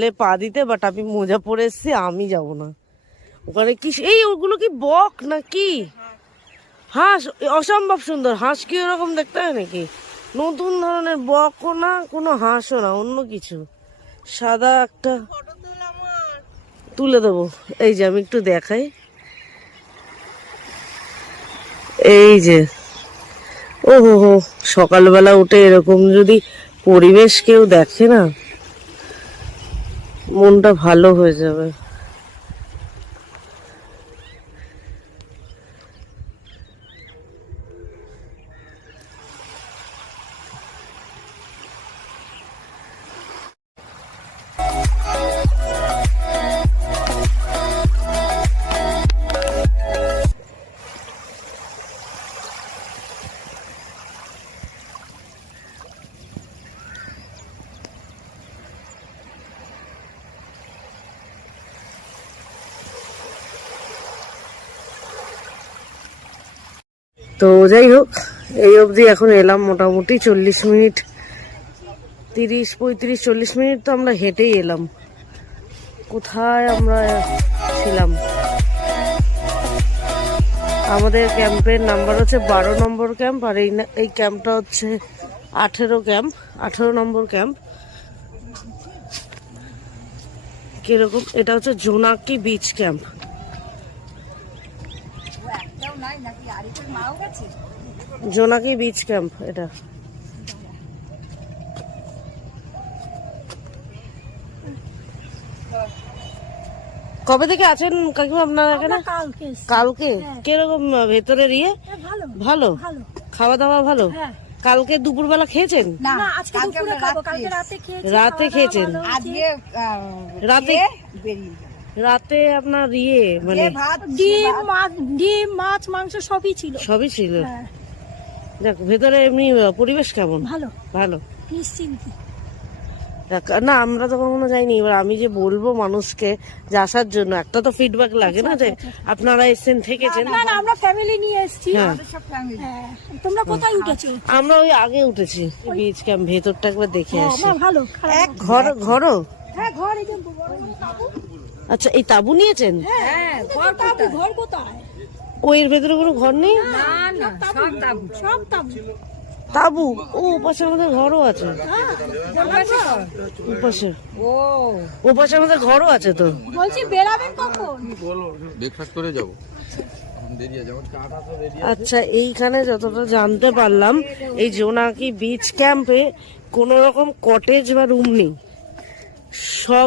পা দিতে, বাট আমি মোজা পরে এসছি, আমি যাব না ওখানে। কি এই ওগুলো কি বক নাকি হাঁস? অসম্ভব সুন্দর হাঁস। কি ওরকম দেখতে হয় নাকি? নতুন ধরনের বকও না, কোনো হাঁসও না, অন্য কিছু। সাদা একটা তুলে দেবো। এই যে আমি একটু দেখাই, এই যে ও হো হো, সকালবেলা উঠে এরকম যদি পরিবেশ কেউ দেখে না, মনটা ভালো হয়ে যাবে। তো যাই হোক, এই অবধি এখন এলাম। মোটামুটি 40 মিনিট, 30-35-40 মিনিট তো আমরা হেঁটেই এলাম। কোথায় আমরা ছিলাম? আমাদের ক্যাম্পের নাম্বার হচ্ছে 12 নম্বর ক্যাম্প, আর এই ক্যাম্পটা হচ্ছে 18 নম্বর ক্যাম্প। কিরকম? এটা হচ্ছে জোনাকি বিচ ক্যাম্প। জোনাকি বিচ ক্যাম্প এটা। কবে থেকে আছেন কাকিমা আপনারা এখানে? কালকে। কিরকম ভেতরের ইয়ে? ভালো, খাওয়া দাওয়া ভালো। কালকে দুপুরবেলা খেয়েছেন? রাতে খেয়েছেন? রাতে আপনার ইয়ে মানে ডিম মাছ মাংস সবই ছিল। দেখ ভেতরে এমনি পরিবেশ কেমন? ভালো নিশ্চিন্ত। না আমরা তো কখনো যাইনি। এবার আমি যে বলবো মানুষকে যে আসার জন্য, একটা তো ফিডব্যাক লাগে না যে আপনারা এসেছেন থেকেছেন। না আমরা ফ্যামিলি নিয়ে এসেছি। তোমরা কোথায় উঠেছো? আমরা ওই আগে উঠেছি বিচ ক্যাম্প। ভেতরটা একবার দেখে আসি। ভালো ঘরও। হ্যাঁ ঘর। আচ্ছা, এই তাবু নিয়েছেন? হ্যাঁ ঘর কোথায়? ওই এর ভেতরে কোনো ঘর নেই? না সব তাবু। ও পাশে আমাদের ঘরও আছে। ও পাশে আমাদের ঘরও আছে তো। বলছি বেরাবেন কখন? ব্রেকফাস্ট করে যাব। আচ্ছা, এইখানে যতটা জানতে পারলাম, এই জোনাকি বিচ ক্যাম্পে কোনো রকম কটেজ বা রুম নেই, সব